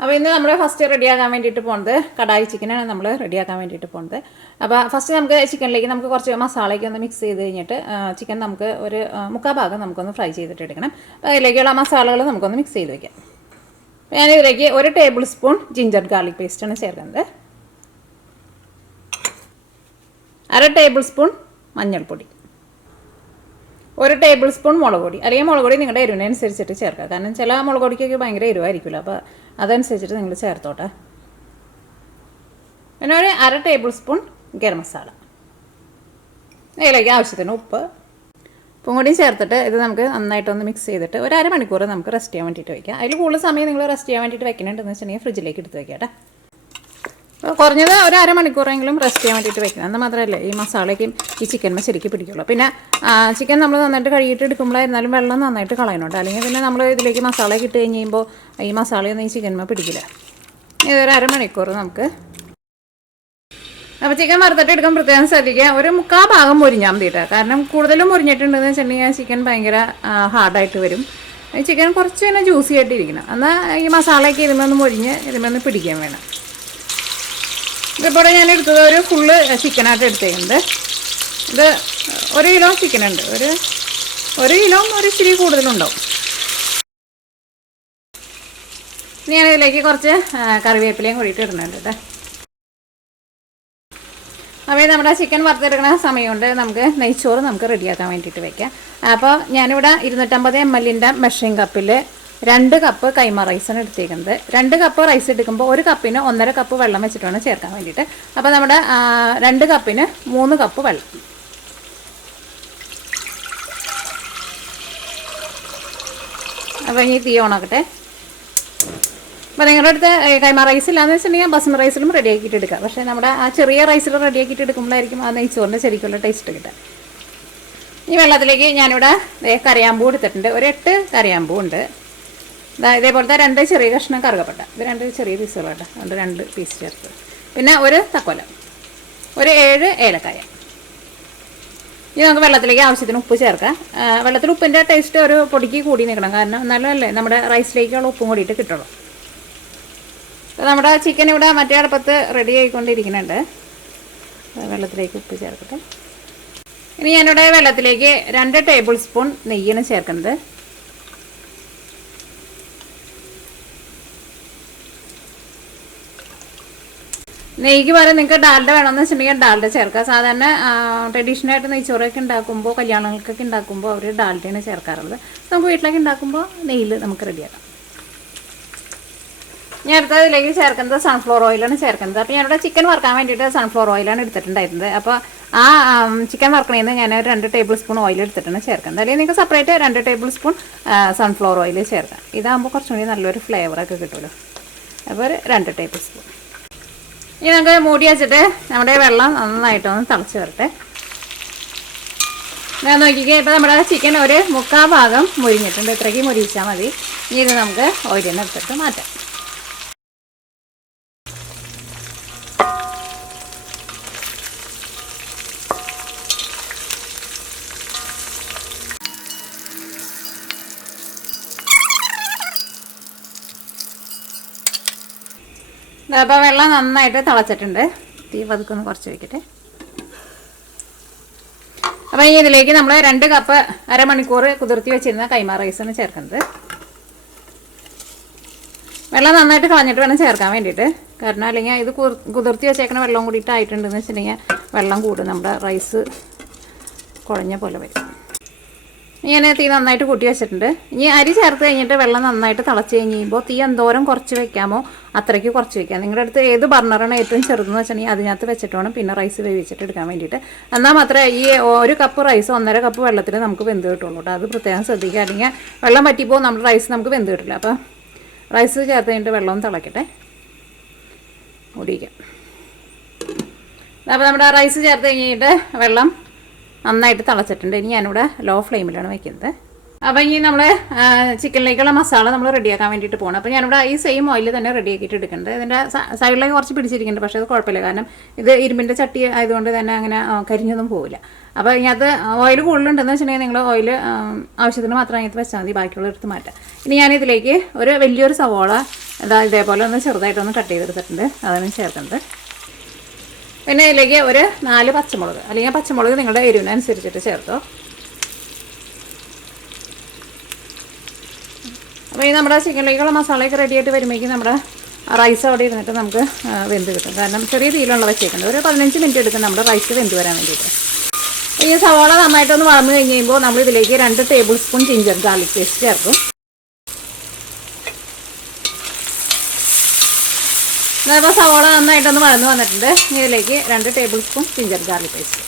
അപ്പോൾ ഇന്ന് നമ്മൾ ഫസ്റ്റ് റെഡിയാക്കാൻ വേണ്ടിയിട്ട് പോകുന്നത് കടായി ചിക്കനാണ് നമ്മൾ റെഡിയാക്കാൻ വേണ്ടിയിട്ട് പോകുന്നത്. അപ്പോൾ ഫസ്റ്റ് നമുക്ക് ചിക്കനിലേക്ക് നമുക്ക് കുറച്ച് മസാലയൊക്കെ ഒന്ന് മിക്സ് ചെയ്ത് കഴിഞ്ഞിട്ട് ചിക്കൻ നമുക്ക് ഒരു മുക്കാൽ ഭാഗം നമുക്കൊന്ന് ഫ്രൈ ചെയ്തിട്ട് എടുക്കണം. അപ്പോൾ അതിലേക്കുള്ള മസാലകൾ നമുക്കൊന്ന് മിക്സ് ചെയ്ത് വയ്ക്കാം. ഞാനിതിലേക്ക് 1 ടേബിൾ സ്പൂൺ ജിഞ്ചർ ഗാർലിക് പേസ്റ്റാണ് ചേർക്കുന്നത്, 1/2 ടേബിൾ സ്പൂൺ മഞ്ഞൾപ്പൊടി, 1 ടേബിൾ സ്പൂൺ മുളക് പൊടി. അല്ലെങ്കിൽ മുളക് പൊടി നിങ്ങളുടെ എരിവിനനുസരിച്ചിട്ട് ചേർക്കുക. കാരണം ചില മുളക് പൊടിക്കൊക്കെ ഭയങ്കര എരിവായിരിക്കുമല്ലോ, അപ്പോൾ അതനുസരിച്ചിട്ട് നിങ്ങൾ ചേർത്തോട്ടെ. പിന്നെ 1/2 ടേബിൾ സ്പൂൺ ഗരം മസാല, ഇതിലേക്ക് ആവശ്യത്തിന് ഉപ്പും കൂടി ചേർത്തിട്ട് ഇത് നമുക്ക് നന്നായിട്ടൊന്ന് മിക്സ് ചെയ്തിട്ട് ഒരു അരമണിക്കൂർ നമുക്ക് റെസ്റ്റ് ചെയ്യാൻ വേണ്ടിയിട്ട് വയ്ക്കാം. അതിൽ കൂടുതൽ സമയം നിങ്ങൾ റെസ്റ്റ് ചെയ്യാൻ വേണ്ടിയിട്ട് വെക്കുന്നുണ്ടെന്ന് വെച്ചിട്ടുണ്ടെങ്കിൽ ഫ്രിഡ്ജിലേക്ക് എടുത്ത് വയ്ക്കാം കേട്ടോ. അപ്പോൾ കുറഞ്ഞത് ഒരു അരമണിക്കൂറെങ്കിലും റെസ്റ്റ് ചെയ്യാൻ വേണ്ടിയിട്ട് വെക്കണം. എന്നാൽ മാത്രമല്ലേ ഈ മസാലയ്ക്കും ഈ ചിക്കൻ ശരിക്കും പിടിക്കുള്ളൂ. പിന്നെ ചിക്കൻ നമ്മൾ നന്നായിട്ട് കഴുകിയിട്ട് എടുക്കുമ്പോഴായിരുന്നാലും വെള്ളം നന്നായിട്ട് കളയണുണ്ട്. അല്ലെങ്കിൽ പിന്നെ നമ്മൾ ഇതിലേക്ക് മസാലയൊക്കെ ഇട്ട് കഴിഞ്ഞ് കഴിയുമ്പോൾ ഈ മസാലയൊന്നും ഈ ചിക്കന്മേൽ പിടിക്കില്ല. ഇതൊരു അരമണിക്കൂർ നമുക്ക്. അപ്പോൾ ചിക്കൻ വറുത്തിട്ട് എടുക്കാൻ പ്രത്യേകം ശ്രദ്ധിക്കുക, ഒരു മുക്കാൽ ഭാഗം മുരിഞ്ഞാൽ മതിയിട്ട്. കാരണം കൂടുതലും മുരിഞ്ഞിട്ടുണ്ടെന്ന് വെച്ചിട്ടുണ്ടെങ്കിൽ ചിക്കൻ ഭയങ്കര ഹാർഡായിട്ട് വരും. ഈ ചിക്കൻ കുറച്ച് തന്നെ ജ്യൂസി ആയിട്ട് ഇരിക്കണം. എന്നാൽ ഈ മസാലയൊക്കെ ഇതിമൊന്ന് മുരിഞ്ഞ് ഇതിമൊന്ന് പിടിക്കാൻ വേണം. ഇതിപ്പോൾ ഞാൻ എടുത്തത് ഒരു ഫുള്ള് ചിക്കനായിട്ട് എടുത്തേക്കുന്നത്. ഇത് 1 കിലോ ചിക്കനുണ്ട്, ഒരു കിലോ ഒരു ഇച്ചിരി കൂടുതലുണ്ടാവും. ഞാനിതിലേക്ക് കുറച്ച് കറിവേപ്പിലയും കൂടിയിട്ട് ഇടുന്നുണ്ട് കേട്ടോ. അപ്പോൾ നമ്മുടെ ചിക്കൻ വറുത്തെടുക്കുന്ന സമയം കൊണ്ട് നമുക്ക് നെയ്ച്ചോറ് നമുക്ക് റെഡിയാക്കാൻ വേണ്ടിയിട്ട് വയ്ക്കാം. അപ്പോൾ ഞാനിവിടെ 250 ml മെഷറിംഗ് കപ്പിൽ 2 കപ്പ് കൈമ റൈസാണ് എടുത്തേക്കുന്നത്. 2 കപ്പ് റൈസ് എടുക്കുമ്പോൾ 1 കപ്പിന് 1.5 കപ്പ് വെള്ളം വെച്ചിട്ട് വേണം ചേർക്കാൻ വേണ്ടിയിട്ട്. അപ്പോൾ നമ്മുടെ 2 കപ്പിന് 3 കപ്പ് വെള്ളം. അപ്പോൾ ഇനി തീ ഓണാക്കട്ടെ. അപ്പോൾ നിങ്ങളുടെ അടുത്ത് കൈമ റൈസ് ഇല്ലാന്ന് വെച്ചിട്ടുണ്ടെങ്കിൽ ബസ്മതി റൈസിലും റെഡിയാക്കിയിട്ട് എടുക്കാം. പക്ഷേ നമ്മുടെ ആ ചെറിയ റൈസിൽ റെഡിയാക്കിയിട്ട് എടുക്കുമ്പോഴായിരിക്കും ആ നെയ്ച്ചോറിൻ്റെ ശരിക്കുള്ള ടേസ്റ്റ് കിട്ടുക. ഈ വെള്ളത്തിലേക്ക് ഞാനിവിടെ കറിയാമ്പൂ എടുത്തിട്ടുണ്ട്, ഒരു 8 കറിയാമ്പൂ ഉണ്ട്. ഇതേപോലത്തെ 2 ചെറിയ കഷ്ണം കറുകപ്പട്ട, ഇത് 2 ചെറിയ പീസുകളാട്ടോ, അതുകൊണ്ട് 2 പീസ് ചേർത്ത്. പിന്നെ ഒരു തക്കോലം, ഒരു 7 ഏലക്കായ. ഇനി നമുക്ക് വെള്ളത്തിലേക്ക് ആവശ്യത്തിന് ഉപ്പ് ചേർക്കാം. വെള്ളത്തിൽ ഉപ്പിൻ്റെ ടേസ്റ്റ് ഒരു പൊടിക്ക് കൂടി നിൽക്കണം, കാരണം എന്നാലും അല്ലേ നമ്മുടെ റൈസിലേക്കുള്ള ഉപ്പും കൂടിയിട്ട് കിട്ടുള്ളൂ. അപ്പോൾ നമ്മുടെ ചിക്കൻ ഇവിടെ മറ്റേ അടുപ്പത്ത് റെഡി ആയിക്കൊണ്ടിരിക്കുന്നുണ്ട്. വെള്ളത്തിലേക്ക് ഉപ്പ് ചേർക്കട്ടെ. ഇനി ഞാനിവിടെ വെള്ളത്തിലേക്ക് 2 ടേബിൾ സ്പൂൺ നെയ്യാണ് ചേർക്കുന്നത്. നെയ്ക്ക് പകരം നിങ്ങൾക്ക് ഡാൽഡ വേണമെന്ന് വെച്ചിട്ടുണ്ടെങ്കിൽ ഡാൽഡ ചേർക്കാം. സാധാരണ ട്രഡീഷണലായിട്ട് നെയ്ച്ചോറൊക്കെ ഉണ്ടാക്കുമ്പോൾ കല്യാണങ്ങൾക്കൊക്കെ ഉണ്ടാക്കുമ്പോൾ അവർ ഡാൽഡയാണ് ചേർക്കാറുള്ളത്. നമുക്ക് വീട്ടിലൊക്കെ ഉണ്ടാക്കുമ്പോൾ നെയ്യിൽ നമുക്ക് റെഡിയാക്കാം. ഞാൻ അടുത്ത ഇതിലേക്ക് ചേർക്കുന്നത് സൺഫ്ലവർ ഓയിലാണ് ചേർക്കുന്നത്. അപ്പോൾ ഞാനിവിടെ ചിക്കൻ വറുക്കാൻ വേണ്ടിയിട്ട് സൺഫ്ലവർ ഓയിലാണ് എടുത്തിട്ടുണ്ടായിരുന്നത്. അപ്പോൾ ആ ചിക്കൻ വറുക്കണേന്ന് ഞാൻ 2 ടേബിൾ സ്പൂൺ ഓയിൽ എടുത്തിട്ടാണ് ചേർക്കുന്നത്. അല്ലെങ്കിൽ നിങ്ങൾക്ക് separate 2 table spoon sunflower oil ചേർക്കാം. ഇതാകുമ്പോൾ കുറച്ചും കൂടി നല്ലൊരു ഫ്ലേവറൊക്കെ കിട്ടുമല്ലോ. അപ്പോൾ ഒരു 2 ടേബിൾ സ്പൂൺ. ഇനി നമുക്ക് മൂടി വെച്ചിട്ട് നമ്മുടെ വെള്ളം നന്നായിട്ടൊന്ന് തിളച്ച് വരട്ടെ. ഞാൻ നോക്കിക്കേ, ഇപ്പോൾ നമ്മുടെ ചിക്കൻ ഒരു മുക്കാൽ ഭാഗം മുരിഞ്ഞിട്ടുണ്ട്. ഇത്രയ്ക്ക് മുരിച്ചാൽ മതി. ഇനി ഇത് നമുക്ക് ഓയിലിൽ നിന്ന് എടുത്തിട്ട് മാറ്റാം. അപ്പോൾ വെള്ളം നന്നായിട്ട് തിളച്ചിട്ടുണ്ട്. തീ പതുക്കൊന്ന് കുറച്ച് വയ്ക്കട്ടെ. അപ്പോൾ ഇനി ഇതിലേക്ക് നമ്മൾ 2 കപ്പ് അരമണിക്കൂർ കുതിർത്തി വെച്ചിരുന്ന കൈമ റൈസാണ് ചേർക്കുന്നത്. വെള്ളം നന്നായിട്ട് കളഞ്ഞിട്ട് വേണം ചേർക്കാൻ വേണ്ടിയിട്ട്. കാരണം അല്ലെങ്കിൽ ഇത് കുതിർത്തി വെച്ചേക്കണ വെള്ളം കൂടിയിട്ട് ആയിട്ടുണ്ടെന്ന് വെച്ചിട്ടുണ്ടെങ്കിൽ വെള്ളം കൂടും, നമ്മുടെ റൈസ് കുഴഞ്ഞ പോലെ വരും. ഞാൻ തീ നന്നായിട്ട് കൂട്ടി വെച്ചിട്ടുണ്ട്. ഇനി അരി ചേർത്ത് കഴിഞ്ഞിട്ട് വെള്ളം നന്നായിട്ട് തിളച്ച് കഴിഞ്ഞ് കഴിയുമ്പോൾ തീ എന്തോരം കുറച്ച് വെക്കാമോ അത്രയ്ക്ക് കുറച്ച് വെക്കാം. നിങ്ങളുടെ അടുത്ത് ഏത് ബർണറാണ് ഏറ്റവും ചെറുതെന്ന് വെച്ചിട്ടുണ്ടെങ്കിൽ അതിനകത്ത് വെച്ചിട്ട് വേണം പിന്നെ റൈസ് വേവിച്ചിട്ട് എടുക്കാൻ വേണ്ടിയിട്ട്. എന്നാൽ മാത്രമേ ഈ 1 കപ്പ് റൈസ് 1.5 കപ്പ് വെള്ളത്തിൽ നമുക്ക് വെന്ത് കിട്ടുള്ളൂ കേട്ടോ. അത് പ്രത്യേകം ശ്രദ്ധിക്കുക. അല്ലെങ്കിൽ വെള്ളം പറ്റിപ്പോൾ നമ്മുടെ റൈസ് നമുക്ക് വെന്ത് കിട്ടില്ല. അപ്പോൾ റൈസ് ചേർത്ത് കഴിഞ്ഞിട്ട് വെള്ളം തിളക്കട്ടെ, മൂടിക്കാം. അപ്പോൾ നമ്മുടെ റൈസ് ചേർത്ത് കഴിഞ്ഞിട്ട് വെള്ളം നന്നായിട്ട് തിളച്ചിട്ടുണ്ട്. ഇനി ഞാനിവിടെ ലോ ഫ്ലെയിമിലാണ് വയ്ക്കുന്നത്. അപ്പോൾ ഇനി നമ്മൾ ചിക്കനിലേക്കുള്ള മസാല നമ്മൾ റെഡിയാക്കാൻ വേണ്ടിയിട്ട് പോകണം. അപ്പോൾ ഞാനിവിടെ ഈ സെയിം ഓയിൽ തന്നെ റെഡിയാക്കിയിട്ട് എടുക്കുന്നുണ്ട്. ഇതിൻ്റെ സൈഡിലേക്ക് കുറച്ച് പിടിച്ചിരിക്കുന്നുണ്ട്, പക്ഷേ അത് കുഴപ്പമില്ല. കാരണം ഇത് ഇരുമ്പിൻ്റെ ചട്ടി ആയതുകൊണ്ട് തന്നെ അങ്ങനെ കരിഞ്ഞൊന്നും പോവില്ല. അപ്പോൾ ഇതിനകത്ത് ഓയിൽ കൂടുതലുണ്ടെന്ന് വെച്ചിട്ടുണ്ടെങ്കിൽ നിങ്ങൾ ഓയിൽ ആവശ്യത്തിന് മാത്രം അതിനകത്ത് വെച്ചാൽ മതി, ബാക്കിയുള്ള എടുത്ത് മാറ്റാം. ഇനി ഞാനിതിലേക്ക് വലിയൊരു സവോള ഇതാ ഇതേപോലെ ഒന്ന് ചെറുതായിട്ടൊന്ന് കട്ട് ചെയ്തെടുത്തിട്ടുണ്ട്, അതാണ് ചേർക്കുന്നത്. പിന്നെ ഇതിലേക്ക് ഒരു 4 പച്ചമുളക്, അല്ലെങ്കിൽ പച്ചമുളക് നിങ്ങളുടെ എരിവിനനുസരിച്ചിട്ട് ചേർത്തോ. അപ്പോൾ ഈ നമ്മുടെ ചിക്കനിലേക്കുള്ള മസാലയൊക്കെ റെഡിയായിട്ട് വരുമ്പോഴേക്കും നമ്മുടെ റൈസ് അവിടെ ഇരുന്നിട്ട് നമുക്ക് വെന്ത് കിട്ടും. കാരണം ചെറിയ തീയിലുള്ള വെച്ചേക്കുന്നത് ഒരു 15 മിനിറ്റ് എടുക്കും നമ്മുടെ റൈസ് വെന്ത് വരാൻ വേണ്ടിയിട്ട്. ഈ സവാള നന്നായിട്ടൊന്ന് വളർന്നു കഴിഞ്ഞ് കഴിയുമ്പോൾ നമ്മൾ ഇതിലേക്ക് 2 table spoon ginger garlic paste ചേർക്കും. അപ്പോൾ സവാള നന്നായിട്ടൊന്ന് വളർന്നു വന്നിട്ടുണ്ട്. ഇതിലേക്ക് 2 table spoon ginger garlic paste.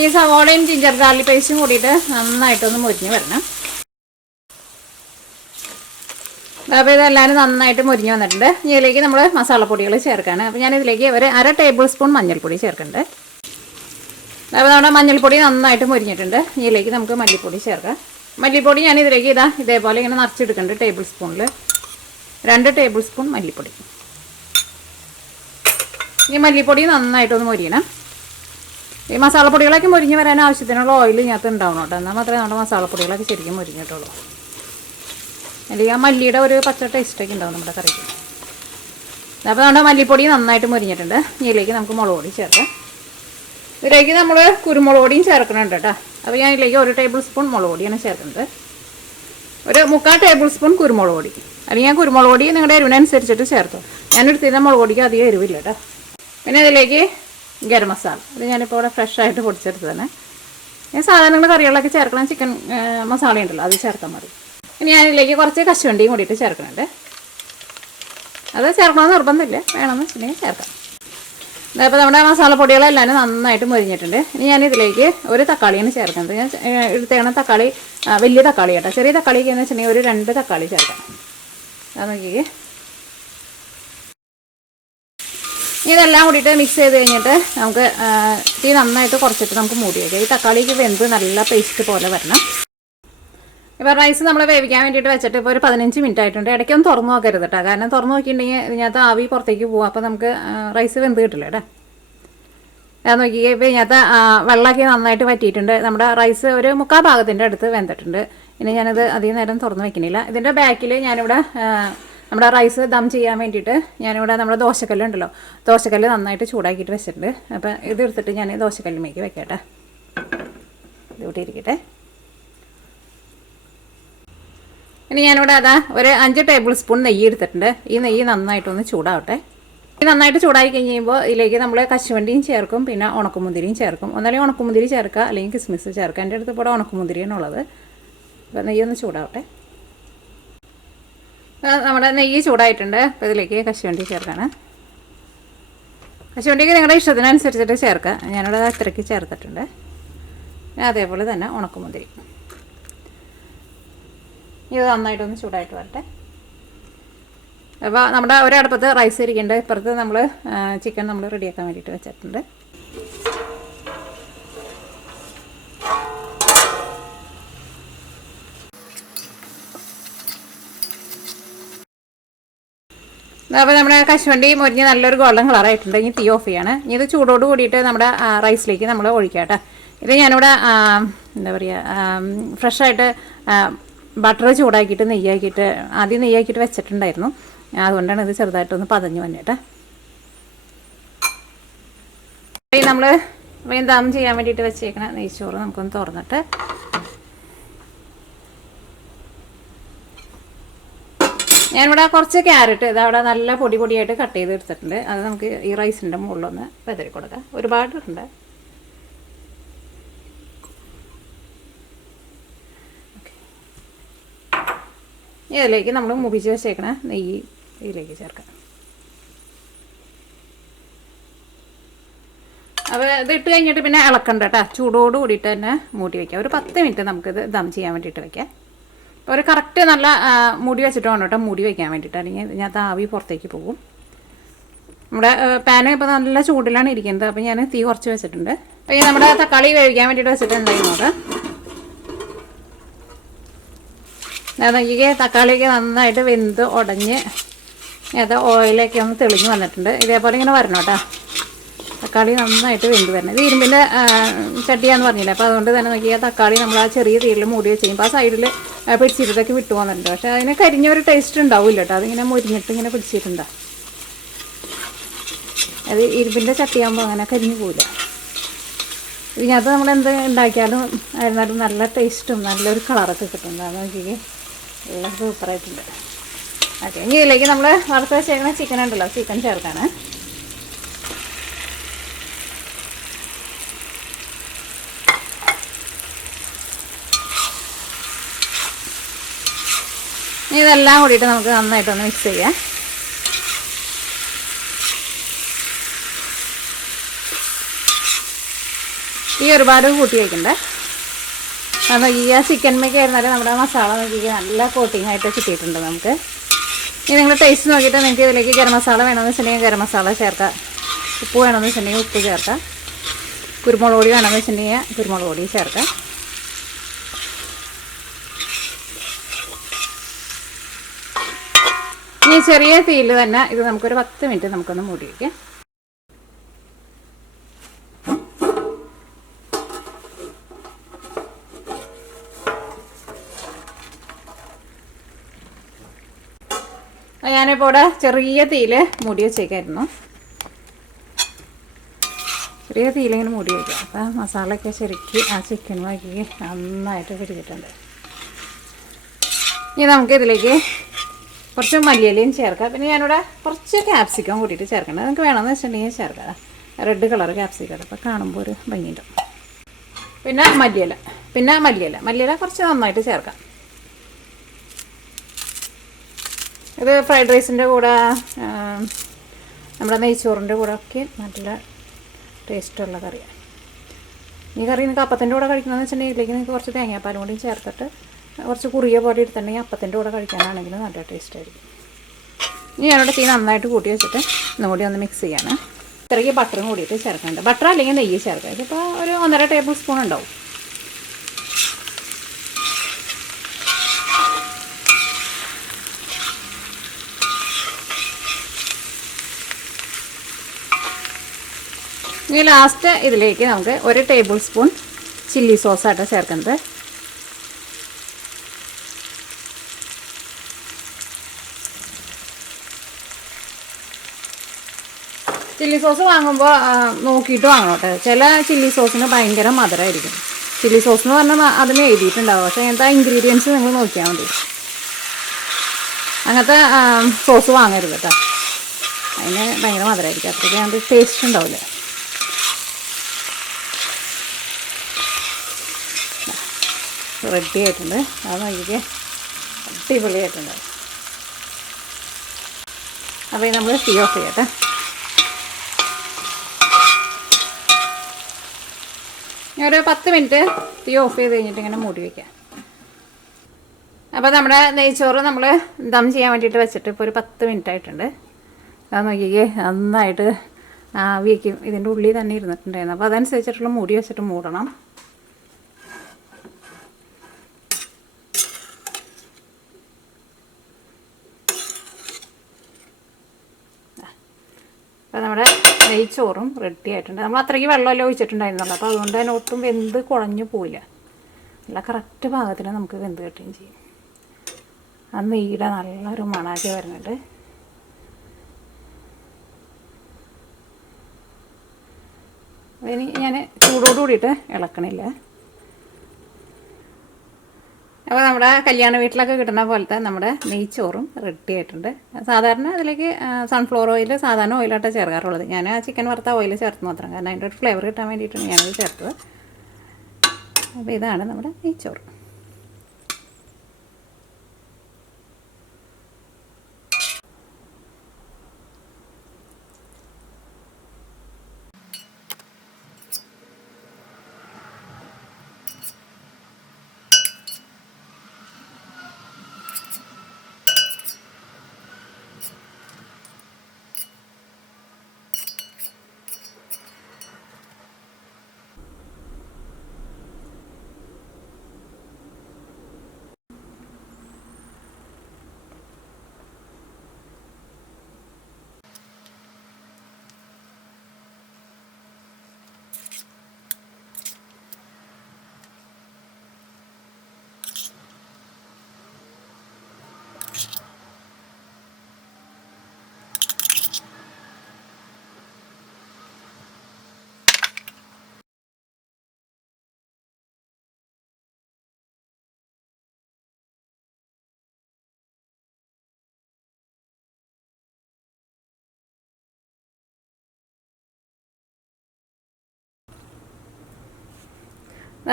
ഈ സവാളയും ജിഞ്ചർ ഗാർലിക് പേസ്റ്റും കൂടിയിട്ട് നന്നായിട്ടൊന്ന് മുരിഞ്ഞ് വരണം. അപ്പോൾ ഇതെല്ലാവരും നന്നായിട്ട് മുരിഞ്ഞ് വന്നിട്ടുണ്ട്. ഇതിലേക്ക് നമ്മൾ മസാലപ്പൊടികൾ ചേർക്കുകയാണ്. അപ്പോൾ ഞാനിതിലേക്ക് ഒരു 1/2 ടേബിൾ സ്പൂൺ മഞ്ഞൾപ്പൊടി ചേർക്കുന്നുണ്ട്. അപ്പോൾ നമ്മുടെ മഞ്ഞൾപ്പൊടി നന്നായിട്ട് മുരിഞ്ഞിട്ടുണ്ട്. ഇതിലേക്ക് നമുക്ക് മല്ലിപ്പൊടി ചേർക്കാം. മല്ലിപ്പൊടി ഞാനിതിലേക്ക് ഇതേപോലെ ഇങ്ങനെ നിറച്ചെടുക്കുന്നുണ്ട്. ടേബിൾ സ്പൂണിൽ 2 ടേബിൾ സ്പൂൺ മല്ലിപ്പൊടി. ഈ മല്ലിപ്പൊടി നന്നായിട്ടൊന്ന് മുരിയണം. ഈ മസാലപ്പൊടികളൊക്കെ മുരിഞ്ഞ് വരാൻ ആവശ്യത്തിനുള്ള ഓയിൽ ഇതിനകത്ത് ഉണ്ടാവണം കേട്ടോ. എന്നാൽ മാത്രമേ നമ്മുടെ മസാലപ്പൊടികളൊക്കെ ശരിക്കും മുരിഞ്ഞിട്ടുള്ളൂ. അല്ലെങ്കിൽ ആ മല്ലിയുടെ ഒരു പച്ച ടേസ്റ്റൊക്കെ ഉണ്ടാവും നമ്മുടെ കറിക്ക്. അപ്പോൾ നമ്മുടെ മല്ലിപ്പൊടി നന്നായിട്ട് മുരിഞ്ഞിട്ടുണ്ട്. ഇതിലേക്ക് നമുക്ക് മുളക് പൊടി ചേർക്കാം. ഇതിലേക്ക് നമ്മൾ കുരുമുളക് പൊടിയും ചേർക്കുന്നുണ്ട് കേട്ടോ. അപ്പോൾ ഞാൻ ഇതിലേക്ക് 1 ടേബിൾ സ്പൂൺ മുളക് പൊടിയാണ് ചേർക്കുന്നത്. ഒരു 3/4 ടേബിൾ സ്പൂൺ കുരുമുളക് പൊടി, അല്ലെങ്കിൽ ഞാൻ കുരുമുളക് പൊടി നിങ്ങളുടെ എരിവിനനുസരിച്ചിട്ട് ചേർത്തോ. ഞാനെടുത്തിരുന്ന മുളക് പൊടിക്ക് അധികം എരിവില്ല കേട്ടോ. പിന്നെ ഇതിലേക്ക് ഗരം മസാല, ഇത് ഞാനിപ്പോൾ ഇവിടെ ഫ്രഷായിട്ട് പൊടിച്ചെടുത്തതാണ്. ഞാൻ സാധാരണ കറികളിലൊക്കെ ചേർക്കണം ചിക്കൻ മസാല ഉണ്ടല്ലോ, അത് ചേർത്താൽ മതി. ഇനി ഞാനിതിലേക്ക് കുറച്ച് കശുവണ്ടിയും കൂടിയിട്ട് ചേർക്കുന്നുണ്ട്. അത് ചേർക്കണമെന്ന് നിർബന്ധമില്ല, വേണമെന്ന് വെച്ചിട്ടുണ്ടെങ്കിൽ ചേർക്കാം. അപ്പോൾ നമ്മുടെ മസാലപ്പൊടികളെല്ലാം നന്നായിട്ട് മുരിഞ്ഞിട്ടുണ്ട്. ഇനി ഞാനിതിലേക്ക് ഒരു തക്കാളിയാണ് ചേർക്കുന്നത്. ഞാൻ എടുത്തേക്കണ തക്കാളി വലിയ തക്കാളി കേട്ടോ. ചെറിയ തക്കാളിക്ക് എന്ന് വെച്ചിട്ടുണ്ടെങ്കിൽ ഒരു 2 തക്കാളി ചേർക്കാം. അത് നോക്കിയേ. ഇതെല്ലാം കൂടിയിട്ട് മിക്സ് ചെയ്ത് കഴിഞ്ഞിട്ട് നമുക്ക് തീ നന്നായിട്ട് കുറച്ചിട്ട് നമുക്ക് മൂടി വയ്ക്കാം. ഈ തക്കാളിക്ക് വെന്ത് നല്ല പേസ്റ്റ് പോലെ വരണം. ഇപ്പോൾ റൈസ് നമ്മൾ വേവിക്കാൻ വേണ്ടിയിട്ട് വെച്ചിട്ട് ഇപ്പോൾ ഒരു 15 മിനിറ്റ് ആയിട്ടുണ്ട്. ഇടയ്ക്കൊന്നും തുറന്നു നോക്കരുത് കേട്ടോ. കാരണം തുറന്നു നോക്കിയിട്ടുണ്ടെങ്കിൽ ഇതിനകത്ത് ആവി പുറത്തേക്ക് പോകും. അപ്പോൾ നമുക്ക് റൈസ് വെന്ത് കിട്ടില്ല കേട്ടോ. ഞാൻ നോക്കിയേ, ഇപ്പോൾ ഇതിനകത്ത് വെള്ളമൊക്കെ നന്നായിട്ട് വറ്റിയിട്ടുണ്ട്. നമ്മുടെ റൈസ് ഒരു 3/4 ഭാഗത്തിൻ്റെ അടുത്ത് വെന്തിട്ടുണ്ട്. ഇനി ഞാനത് അധികം നേരം തുറന്ന് വെക്കണില്ല. ഇതിൻ്റെ ബാക്കിൽ ഞാനിവിടെ നമ്മുടെ റൈസ് ദം ചെയ്യാൻ വേണ്ടിയിട്ട് ഞാനിവിടെ നമ്മുടെ ദോശക്കല്ലുണ്ടല്ലോ, ദോശക്കല്ല് നന്നായിട്ട് ചൂടാക്കിയിട്ട് വെച്ചിട്ടുണ്ട്. അപ്പോൾ ഇതെടുത്തിട്ട് ഞാൻ ദോശക്കല്ലുമേക്ക് വെക്കട്ടെ. ഇത് കൂട്ടിയിരിക്കട്ടെ. ഇനി ഞാനിവിടെ ഒരു 5 ടേബിൾ സ്പൂൺ നെയ്യ് എടുത്തിട്ടുണ്ട്. ഈ നെയ്യ് നന്നായിട്ടൊന്ന് ചൂടാവട്ടെ. ഈ നന്നായിട്ട് ചൂടായി കഴിയുമ്പോൾ ഇതിലേക്ക് നമ്മൾ കശുവണ്ടിയും ചേർക്കും, പിന്നെ ഉണക്കമുന്തിരിയും ചേർക്കും. ഒന്നല്ലെങ്കിൽ ഉണക്കമുന്തിരി ചേർക്കുക, അല്ലെങ്കിൽ കിസ്മിസ് ചേർക്കുക. എൻ്റെ അടുത്ത് ഇവിടെ ഉണക്കമുന്തിരിയാണ് ഉള്ളത്. അപ്പോൾ നെയ്യൊന്ന് ചൂടാവട്ടെ. നമ്മുടെ നെയ്യ് ചൂടായിട്ടുണ്ട്. അപ്പോൾ ഇതിലേക്ക് കശുവണ്ടി ചേർക്കാണ്. കശുവണ്ടിക്ക് നിങ്ങളുടെ ഇഷ്ടത്തിനനുസരിച്ചിട്ട് ചേർക്കുക. ഞാനിവിടെ അത്രയ്ക്ക് ചേർത്തിട്ടുണ്ട്. അതേപോലെ തന്നെ ഉണക്കമുന്തിരി. ഇത് നന്നായിട്ടൊന്ന് ചൂടായിട്ട് വരട്ടെ. അപ്പോൾ നമ്മുടെ ഒരടുപ്പത്ത് റൈസ് ഇരിക്കുന്നുണ്ട്, ഇപ്പുറത്ത് നമ്മൾ ചിക്കൻ നമ്മൾ റെഡിയാക്കാൻ വേണ്ടിയിട്ട് വെച്ചിട്ടുണ്ട്. അപ്പോൾ നമ്മുടെ കശുവണ്ടി മുരിഞ്ഞ് നല്ലൊരു ഗോൾഡൻ കളറായിട്ടുണ്ട്. ഇനി തീ ഓഫ് ചെയ്യാണ്. ഇനി ഇത് ചൂടോട് കൂടിയിട്ട് നമ്മുടെ റൈസിലേക്ക് നമ്മൾ ഒഴിക്കാം കേട്ടോ. ഇത് ഞാനിവിടെ എന്താ പറയുക, ഫ്രഷായിട്ട് ബട്ടർ ചൂടാക്കിയിട്ട് നെയ്യാക്കിയിട്ട് ആദ്യം നെയ്യാക്കിയിട്ട് വെച്ചിട്ടുണ്ടായിരുന്നു. അതുകൊണ്ടാണ് ഇത് ചെറുതായിട്ടൊന്ന് പതഞ്ഞ് വന്നിട്ട്. ഈ നമ്മൾ ദം ചെയ്യാൻ വേണ്ടിയിട്ട് വെച്ചേക്കണ നെയ്ച്ചോറ് നമുക്കൊന്ന് തുറന്നിട്ട് ഞാനിവിടെ കുറച്ച് ക്യാരറ്റ് ഇതവിടെ നല്ല പൊടി പൊടിയായിട്ട് കട്ട് ചെയ്ത് എടുത്തിട്ടുണ്ട്. അത് നമുക്ക് ഈ റൈസിൻ്റെ മുകളിലൊന്ന് വെതറി കൊടുക്കാം. ഒരുപാടുണ്ട്. ഇതിലേക്ക് നമ്മൾ മുപ്പിച്ച് വെച്ചേക്കണ നെയ്യ് ഇതിലേക്ക് ചേർക്കാം. അപ്പോൾ ഇതിട്ട് കഴിഞ്ഞിട്ട് പിന്നെ ഇളക്കണ്ട കേട്ടോ. ചൂടോട് കൂടിയിട്ട് തന്നെ മൂടി വയ്ക്കാം. ഒരു 10 മിനിറ്റ് നമുക്കിത് ദം ചെയ്യാൻ വേണ്ടിയിട്ട് വയ്ക്കാം. ഒരു കറക്റ്റ് നല്ല മൂടി വെച്ചിട്ട് വേണം കേട്ടോ മൂടി വയ്ക്കാൻ വേണ്ടിയിട്ട്, അല്ലെങ്കിൽ ഇതിനകത്ത് ആവി പുറത്തേക്ക് പോകും. നമ്മുടെ പാന് ഇപ്പോൾ നല്ല ചൂടിലാണ് ഇരിക്കുന്നത്. അപ്പോൾ ഞാൻ തീ കുറച്ച് വെച്ചിട്ടുണ്ട്. അപ്പോൾ ഈ നമ്മുടെ തക്കാളി വേവിക്കാൻ വേണ്ടിയിട്ട് വെച്ചിട്ട് എന്തായി നോക്കാം. അതൊക്കെ തക്കാളിയൊക്കെ നന്നായിട്ട് വെന്ത് ഉടഞ്ഞ് അത് ഓയിലൊക്കെ ഒന്ന് തെളിഞ്ഞ് വന്നിട്ടുണ്ട്. ഇതേപോലെ ഇങ്ങനെ വരണം കേട്ടോ. തക്കാളി നന്നായിട്ട് വെന്ത് വരണം. ഇത് ഇരുമ്പിൻ്റെ ചട്ടിയാന്ന് പറഞ്ഞില്ല, അപ്പോൾ അതുകൊണ്ട് തന്നെ നോക്കിയാൽ തക്കാളി നമ്മൾ ആ ചെറിയ തീയിൽ മൂടി വെച്ച് കഴിയുമ്പോൾ ആ സൈഡിൽ പിടിച്ചിട്ടൊക്കെ വിട്ടു പോകുന്നുണ്ട്. പക്ഷേ അതിന് കരിഞ്ഞൊരു ടേസ്റ്റ് ഉണ്ടാവില്ല കേട്ടോ, അതിങ്ങനെ മുരിഞ്ഞിട്ട് ഇങ്ങനെ പിടിച്ചിട്ടുണ്ടാവും. അത് ഇരുമ്പിൻ്റെ ചട്ടിയാകുമ്പോൾ അങ്ങനെ കരിഞ്ഞു പോവില്ല. ഇതിനകത്ത് നമ്മൾ എന്ത് ഉണ്ടാക്കിയാലും ആയിരുന്നാലും നല്ല ടേസ്റ്റും നല്ലൊരു കളറൊക്കെ കിട്ടുന്നുണ്ട്. നോക്കിക്കേ, എല്ലാം സൂപ്പറായിട്ടുണ്ട്. ഓക്കെ, ഇനി ഇതിലേക്ക് നമ്മൾ വറുത്ത് വെച്ചേക്കുന്ന ചിക്കൻ ഉണ്ടല്ലോ, ചിക്കൻ ചേർക്കാണ്. ഇനി ഇതെല്ലാം കൂടിയിട്ട് നമുക്ക് നന്നായിട്ടൊന്ന് മിക്സ് ചെയ്യാം. ഈ ഒരുപാട് കൂട്ടി വയ്ക്കണ്ടേ. അത് ഈ ചിക്കൻമേക്ക് ആയിരുന്നാലും നമ്മുടെ മസാല നോക്കിക്കുക നല്ല കോട്ടിങ് ആയിട്ട് കിട്ടിയിട്ടുണ്ട് നമുക്ക്. ഇനി നിങ്ങൾ ടേസ്റ്റ് നോക്കിയിട്ട് നിങ്ങൾക്ക് ഇതിലേക്ക് ഗരം മസാല വേണമെന്ന് വെച്ചിട്ടുണ്ടെങ്കിൽ ഗരം മസാല ചേർക്കാം, ഉപ്പ് വേണമെന്ന് വെച്ചിട്ടുണ്ടെങ്കിൽ ഉപ്പ് ചേർക്കാം, കുരുമുളക് പൊടി വേണമെന്ന് വെച്ചിട്ടുണ്ടെങ്കിൽ കുരുമുളക് പൊടി ചേർക്കാം. ഇനി ചെറിയ തീയിൽ തന്നെ ഇത് നമുക്കൊരു 10 മിനിറ്റ് നമുക്കൊന്ന് മൂടി വയ്ക്കാം. ഞാനിപ്പോൾ ഇവിടെ ചെറിയ തീയിൽ മൂടി വെച്ചേക്കായിരുന്നു. ചെറിയ തീയിലിങ്ങനെ മൂടി വയ്ക്കാം. അപ്പോൾ മസാലയൊക്കെ ശരിക്കും ആ ചിക്കനുമാക്കി നന്നായിട്ട് പിടിച്ചിട്ടുണ്ട്. ഇനി നമുക്ക് ഇതിലേക്ക് കുറച്ച് മല്ലിയിലയും ചേർക്കാം. പിന്നെ ഞാനിവിടെ കുറച്ച് ക്യാപ്സിക്കം കൂട്ടിയിട്ട് ചേർക്കണം. നിങ്ങൾക്ക് വേണമെന്ന് വെച്ചിട്ടുണ്ടെങ്കിൽ ചേർക്കാം. റെഡ് കളർ ക്യാപ്സിക്കം, അപ്പോൾ കാണുമ്പോൾ ഒരു ഭംഗിയുണ്ട്. പിന്നെ മല്ലിയില കുറച്ച് നന്നായിട്ട് ചേർക്കാം. ഇത് ഫ്രൈഡ് റൈസിൻ്റെ കൂടെ നമ്മുടെ നെയ്ച്ചോറിൻ്റെ കൂടെ ഒക്കെ നല്ല ടേസ്റ്റുള്ള കറിയാണ്. ഈ കറി നിങ്ങൾക്ക് അപ്പത്തിൻ്റെ കൂടെ കഴിക്കണമെന്ന് വെച്ചിട്ടുണ്ടെങ്കിൽ ഇതിലേക്ക് നിങ്ങൾക്ക് കുറച്ച് തേങ്ങാപ്പാലും കൂടി ചേർത്തിട്ട് കുറച്ച് കുറിയ പോലെ എടുത്തിട്ടുണ്ടെങ്കിൽ അപ്പത്തിൻ്റെ കൂടെ കഴിക്കാനാണെങ്കിൽ നല്ല ടേസ്റ്റ് ആയിരിക്കും. ഇനി ഞാനിവിടെ തീ നന്നായിട്ട് കൂട്ടി വെച്ചിട്ട് ഒന്നുകൂടി ഒന്ന് മിക്സ് ചെയ്യാണ്. ഇത്രയ്ക്ക് ബട്ടറും കൂടിയിട്ട് ചേർക്കുന്നുണ്ട്. ബട്ടർ അല്ലെങ്കിൽ നെയ്യ് ചേർക്കാം. ഇതിപ്പോൾ ഒരു 1.5 ടേബിൾ സ്പൂൺ ഉണ്ടാവും. ഇനി ലാസ്റ്റ് ഇതിലേക്ക് നമുക്ക് 1 ടേബിൾ സ്പൂൺ ചില്ലി സോസായിട്ട് ചേർക്കുന്നത്. ചില്ലി സോസ് വാങ്ങുമ്പോൾ നോക്കിയിട്ട് വാങ്ങണം കേട്ടോ. ചില ചില്ലി സോസിന് ഭയങ്കര മധുരമായിരിക്കും. ചില്ലി സോസ് എന്ന് പറഞ്ഞാൽ അതിന് എഴുതിയിട്ടുണ്ടാവും, പക്ഷേ അങ്ങനത്തെ ഇൻഗ്രീഡിയൻസ് നിങ്ങൾ നോക്കിയാൽ മതി. അങ്ങനത്തെ സോസ് വാങ്ങരുത് കേട്ടോ, അതിന് ഭയങ്കര മധുരമായിരിക്കും. അത്രയ്ക്ക് അതിൻ്റെ ടേസ്റ്റ് ഉണ്ടാവില്ല. റെഡി ആയിട്ടുണ്ട്. അത് നോക്കിയിട്ട് അടിപൊളിയായിട്ടുണ്ട്. അപ്പോൾ നമ്മൾ തീ ഓഫ് ചെയ്യട്ടെ. ഒരു 10 മിനിറ്റ് തീ ഓഫ് ചെയ്ത് കഴിഞ്ഞിട്ട് ഇങ്ങനെ മൂടി വയ്ക്കാം. അപ്പോൾ നമ്മുടെ നെയ്ച്ചോറ് നമ്മൾ ദം ചെയ്യാൻ വേണ്ടിയിട്ട് വെച്ചിട്ട് ഇപ്പോൾ ഒരു 10 മിനിറ്റ് ആയിട്ടുണ്ട്. അത് നോക്കിക്കേ, നന്നായിട്ട് ആവിയേക്കും ഇതിൻ്റെ ഉള്ളിൽ തന്നെ ഇരുന്നിട്ടുണ്ടായിരുന്നു. അപ്പോൾ അതനുസരിച്ചിട്ടുള്ള മൂടി വെച്ചിട്ട് മൂടണം. അപ്പോൾ നമ്മുടെ നെയ്ച്ചോറും റെഡി ആയിട്ടുണ്ട്. നമ്മൾ അത്രയ്ക്ക് വെള്ളമല്ലേ ഒഴിച്ചിട്ടുണ്ടായിരുന്നുള്ളൂ, അപ്പോൾ അതുകൊണ്ട് തന്നെ ഒട്ടും വെന്ത് കുഴഞ്ഞു പോയില്ല. നല്ല കറക്റ്റ് പാകത്തിന് നമുക്ക് വെന്ത് കിട്ടുകയും ചെയ്യും. ആ നെയ്യുടെ നല്ലൊരു മണാക്കി വരുന്നുണ്ട്. അതിന് ഞാൻ ചൂടോട് കൂടിയിട്ട് ഇളക്കണില്ല. അപ്പോൾ നമ്മുടെ കല്യാണ വീട്ടിലൊക്കെ കിട്ടുന്ന പോലത്തെ നമ്മുടെ നെയ്ച്ചോറും റെഡി ആയിട്ടുണ്ട്. സാധാരണ അതിലേക്ക് സൺഫ്ലവർ ഓയിൽ, സാധാരണ ഓയിലായിട്ട് ചേർക്കാറുള്ളത്. ഞാൻ ആ ചിക്കൻ വറുത്ത ഓയിൽ ചേർത്ത് മാത്രം, കാരണം അതിൻ്റെ ഒരു ഫ്ലേവർ കിട്ടാൻ വേണ്ടിയിട്ടാണ് ഞാനത് ചേർത്തത്. അപ്പോൾ ഇതാണ് നമ്മുടെ നെയ്ച്ചോറ്.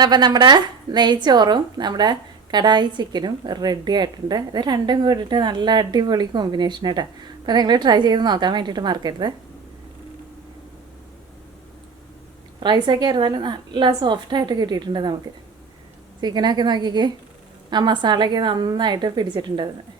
അപ്പം നമ്മുടെ നെയ്ച്ചോറും നമ്മുടെ കടായി ചിക്കനും റെഡി ആയിട്ടുണ്ട്. ഇത് രണ്ടും കൂടിയിട്ട് നല്ല അടിപൊളി കോമ്പിനേഷൻ കേട്ടോ. അപ്പോൾ നിങ്ങൾ ട്രൈ ചെയ്ത് നോക്കാൻ വേണ്ടിയിട്ട് മറക്കരുത്. റൈസൊക്കെ ആയിരുന്നാലും നല്ല സോഫ്റ്റായിട്ട് കിട്ടിയിട്ടുണ്ട് നമുക്ക്. ചിക്കനൊക്കെ നോക്കിക്കേ, ആ മസാലയൊക്കെ നന്നായിട്ട് പിടിച്ചിട്ടുണ്ട് അതിന്.